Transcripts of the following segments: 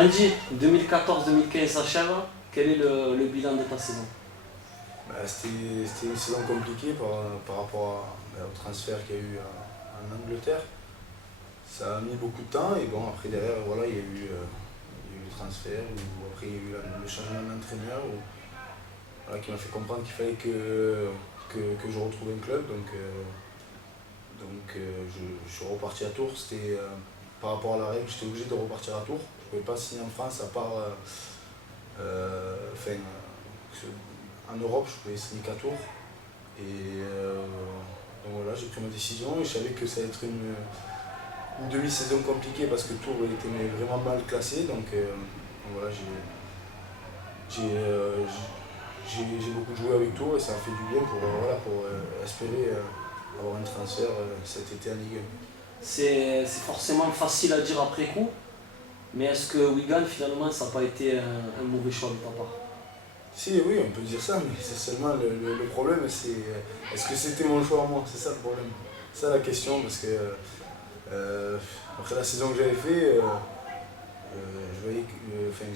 Andy, 2014-2015 s'achève. Quel est le bilan de ta saison? C'était une saison compliquée par rapport au transfert qu'il y a eu en Angleterre. Ça a mis beaucoup de temps et bon, après derrière voilà, il y a eu le transfert, ou après il y a eu le changement d'entraîneur voilà, qui m'a fait comprendre qu'il fallait que je retrouve un club. Je suis reparti à Tours. C'était par rapport à la règle, j'étais obligé de repartir à Tours. Je ne pouvais pas signer en France à part en Europe, je pouvais signer qu'à Tours. Donc voilà, j'ai pris ma décision et je savais que ça allait être une demi-saison compliquée parce que Tours était vraiment mal classé. Donc voilà, j'ai beaucoup joué avec Tours et ça a fait du bien pour espérer avoir un transfert cet été en Ligue 1. C'est forcément facile à dire après coup, mais est-ce que Wigan finalement ça n'a pas été un mauvais choix de ta part? Si, oui, on peut dire ça, mais c'est seulement le problème, c'est est-ce que c'était mon choix à moi? C'est ça le problème. C'est ça la question, parce que après la saison que j'avais fait,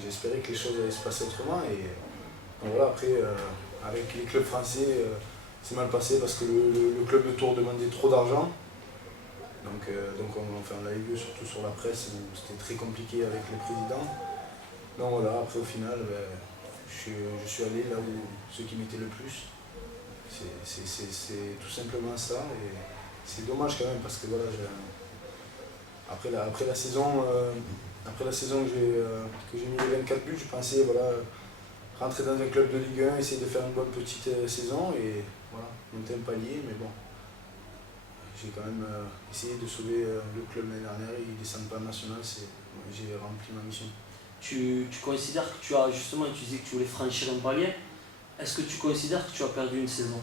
j'espérais que les choses allaient se passer autrement. Et donc voilà, après, avec les clubs français, c'est mal passé parce que le club de Tours demandait trop d'argent. Donc on l'a vu surtout sur la presse où c'était très compliqué avec les présidents. Donc voilà, après au final, je suis allé là où ce qui m'était le plus. C'est tout simplement ça. Et c'est dommage quand même parce que voilà, après la saison que j'ai mis les 24 buts, je pensais voilà, rentrer dans un club de Ligue 1, essayer de faire une bonne petite saison et voilà, monter un palier, mais bon. J'ai quand même essayé de sauver le club l'année dernière, ils ne descendent pas en national, j'ai rempli ma mission. Tu considères que tu as justement, tu disais que tu voulais franchir un palier. Est-ce que tu considères que tu as perdu une saison?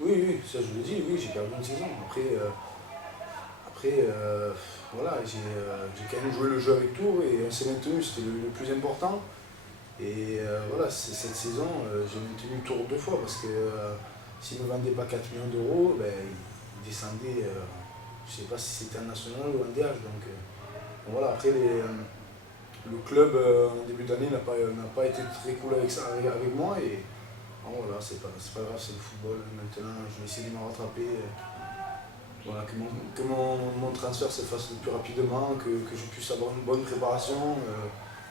Oui, ça je le dis, oui, j'ai perdu une saison. Après voilà, j'ai quand même joué le jeu avec Tours et on s'est maintenu, c'était le plus important. Et voilà, cette saison, j'ai maintenu Tours 2 fois parce que s'ils ne me vendaient pas 4 millions d'euros, ben, ils descendaient, je ne sais pas si c'était en national ou en DH. Donc voilà, après le club en début d'année n'a pas été très cool avec moi. Et bon, voilà, c'est pas grave, c'est le football. Maintenant, je vais essayer de me rattraper. Voilà, que mon transfert se fasse le plus rapidement, que je puisse avoir une bonne préparation,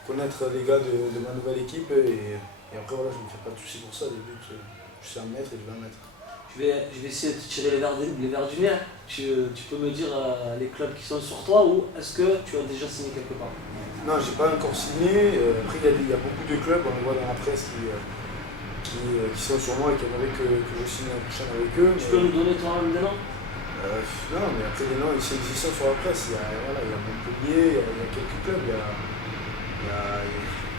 connaître les gars de ma nouvelle équipe et après voilà, je ne me fais pas de soucis pour ça, les buts, je sais en mettre et je vais en mettre. Je vais essayer de te tirer les verres du nez. Tu peux me dire les clubs qui sont sur toi ou est-ce que tu as déjà signé quelque part? Non, j'ai pas encore signé. Après, il y a beaucoup de clubs, on le voit dans la presse, qui sont sur moi et qui aimeraient que je signe l'année prochaine avec eux. Tu peux nous donner toi-même des noms? Non, mais après les noms, ils sont sur la presse. Il y a Montpellier, il y a quelques clubs, il y a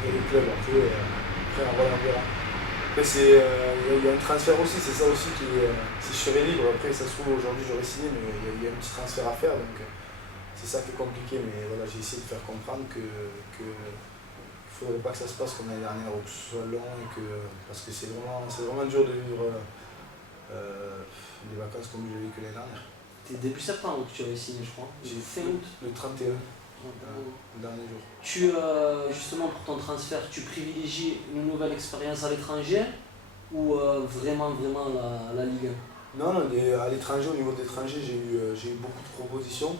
des clubs. Après on verra. Après, il y a un transfert aussi, c'est ça aussi si je serais libre, après ça se trouve aujourd'hui j'aurais signé, mais il y a un petit transfert à faire, donc c'est ça qui est compliqué, mais voilà, j'ai essayé de faire comprendre qu'il ne faudrait pas que ça se passe comme l'année dernière, ou que ce soit long, parce que c'est vraiment dur de vivre des vacances comme j'ai vécu l'année dernière. C'était début septembre que tu avais signé, je crois. J'ai Fin août. Le 31, le dernier jour. Justement pour ton transfert, tu privilégies une nouvelle expérience à l'étranger ou vraiment la Ligue 1? Non, à l'étranger, au niveau de l'étranger, j'ai eu beaucoup de propositions,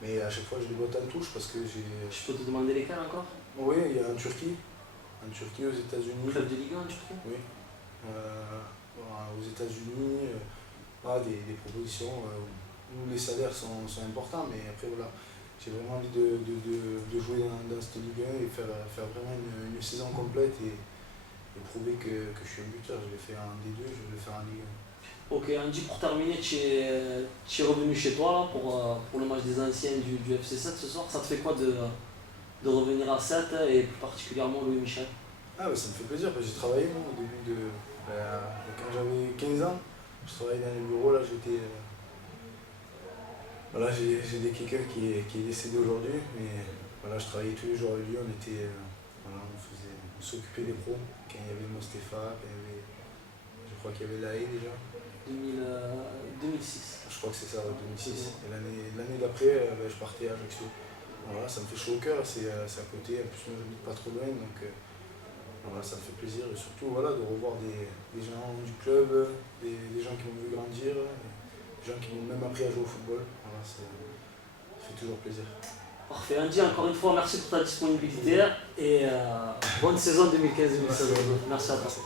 mais à chaque fois je les botte en touche parce que j'ai. Je peux te demander lesquels encore? Oui, il y a en Turquie, aux États-Unis. Club de Ligue 1 en Turquie? Oui. Aux États-Unis, des propositions où les salaires sont importants, mais après voilà, j'ai vraiment envie de jouer dans cette Ligue 1 et faire vraiment une saison complète et prouver que je suis un buteur. Je l'ai fait en D2, je vais le faire en Ligue 1. Ok, Andy, pour terminer, tu es revenu chez toi là, pour le match des anciens du FC7 ce soir. Ça te fait quoi de revenir à 7 et plus particulièrement Louis Michel? Ah, ça me fait plaisir, parce que j'ai travaillé moi, au début quand j'avais 15 ans. Je travaillais dans les bureaux, là j'étais. Voilà, j'ai quelqu'un qui est décédé aujourd'hui, mais voilà, je travaillais tous les jours avec lui, on s'occupait des pros, quand il y avait Mostefa, je crois qu'il y avait Lahaye déjà. 2006. Je crois que c'est ça, 2006. Et l'année d'après, je partais à Ajaccio. voilà, ça me fait chaud au cœur, c'est à côté, en plus moi j'habite pas trop loin, donc voilà, ça me fait plaisir, et surtout voilà, de revoir des gens du club, des gens qui m'ont vu grandir, des gens qui m'ont même appris à jouer au football, voilà, ça fait toujours plaisir. Parfait. Andy, encore une fois, merci pour ta disponibilité et bonne saison 2015-2016. Merci à toi. Merci.